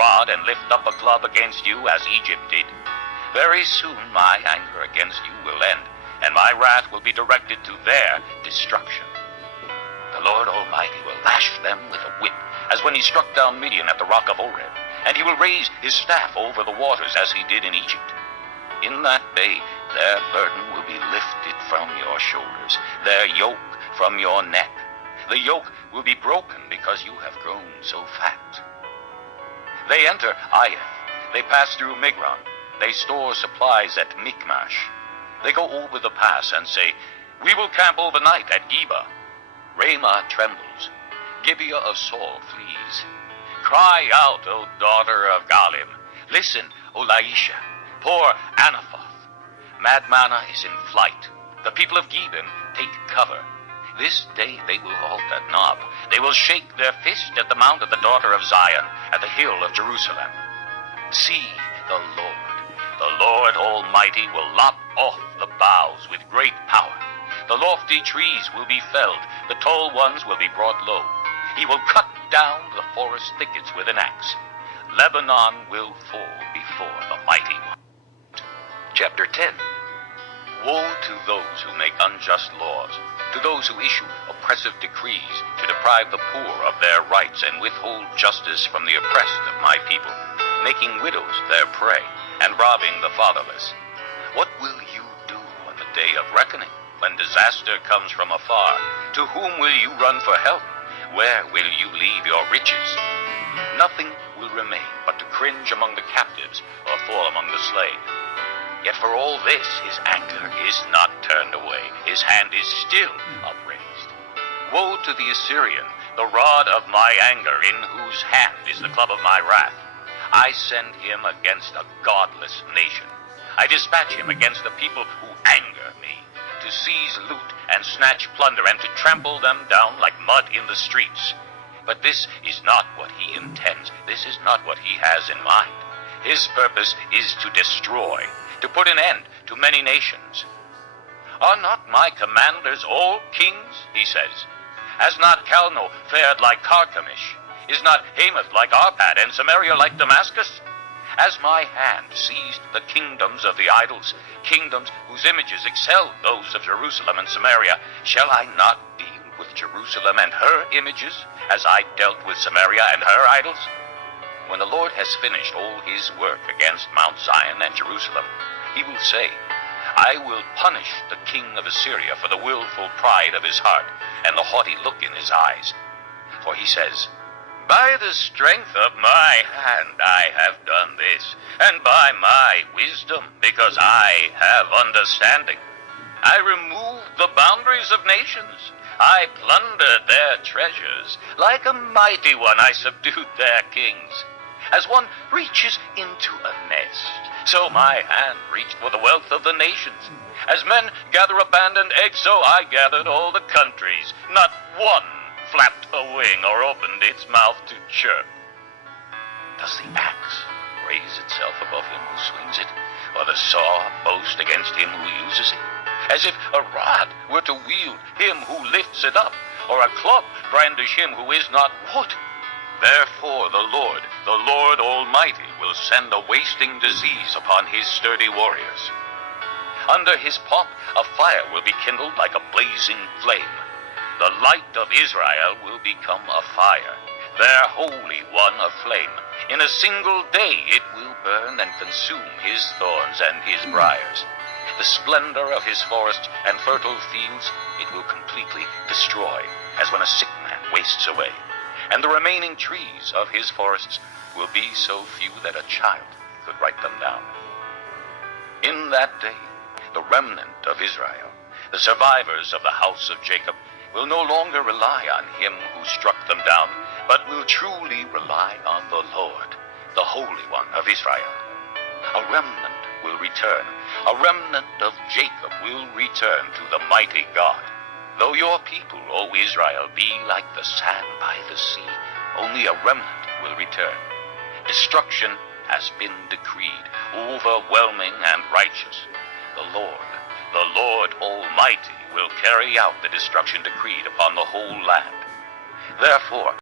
rod and lift up a club against you as Egypt did. Very soon my anger against you will end, and my wrath will be directed to their destruction. The Lord Almighty will lash them with a whip, as when he struck down Midian at the rock of Oreb, and he will raise his staff over the waters as he did in Egypt. In that day their burden will be lifted from your shoulders, their yoke from your neck. The yoke will be broken because you have grown so fat. They enter Aiath, they pass through Migron, they store supplies at Michmash. They go over the pass and say, "We will camp overnight at Geba." Ramah trembles, Gibeah of Saul flees. Cry out, O daughter of Galim. Listen, O Laisha. Poor Anathoth. Madmannah is in flight. The people of Gebim take cover. This day they will halt at Nob. They will shake their fist at the mount of the daughter of Zion, at the hill of Jerusalem. See, the Lord Almighty will lop off the boughs with great power. The lofty trees will be felled, the tall ones will be brought low. He will cut down the forest thickets with an axe. Lebanon will fall before the mighty one. Chapter 10. Woe to those who make unjust laws, to those who issue oppressive decrees to deprive the poor of their rights and withhold justice from the oppressed of my people, making widows their prey and robbing the fatherless. What will you do on the day of reckoning, when disaster comes from afar? To whom will you run for help? Where will you leave your riches? Nothing will remain but to cringe among the captives or fall among the slain. Yet for all this his anger is not turned away, his hand is still upraised. Woe to the Assyrian, the rod of my anger, in whose hand is the club of my wrath. I send him against a godless nation. I dispatch him against the people who anger me, to seize loot and snatch plunder and to trample them down like mud in the streets. But this is not what he intends. This is not what he has in mind. His purpose is to destroy, to put an end to many nations. Are not my commanders all kings, he says? Has not Calno fared like Carchemish? Is not Hamath like Arpad, and Samaria like Damascus? Has my hand seized the kingdoms of the idols, kingdoms whose images excel those of Jerusalem and Samaria? Shall I not deal with Jerusalem and her images, as I dealt with Samaria and her idols? When the Lord has finished all his work against Mount Zion and Jerusalem, he will say, I will punish the king of Assyria for the willful pride of his heart and the haughty look in his eyes. For he says, by the strength of my hand I have done this, and by my wisdom, because I have understanding. I removed the boundaries of nations. I plundered their treasures. Like a mighty one I subdued their kings. As one reaches into a nest, so my hand reached for the wealth of the nations. As men gather abandoned eggs, so I gathered all the countries. Not one flapped a wing or opened its mouth to chirp. Does the axe raise itself above him who swings it, or the saw boast against him who uses it? As if a rod were to wield him who lifts it up, or a club brandish him who is not wood. Therefore the Lord Almighty, will send a wasting disease upon his sturdy warriors. Under his pomp a fire will be kindled like a blazing flame. The light of Israel will become a fire, their Holy One a flame. In a single day it will burn and consume his thorns and his briars. The splendor of his forests and fertile fields it will completely destroy, as when a sick man wastes away. And the remaining trees of his forests will be so few that a child could write them down. In that day, the remnant of Israel, the survivors of the house of Jacob, will no longer rely on him who struck them down, but will truly rely on the Lord, the Holy One of Israel. A remnant will return. A remnant of Jacob will return to the mighty God. Though your people, O Israel, be like the sand by the sea, only a remnant will return. Destruction has been decreed, overwhelming and righteous. The Lord Almighty, will carry out the destruction decreed upon the whole land. Therefore,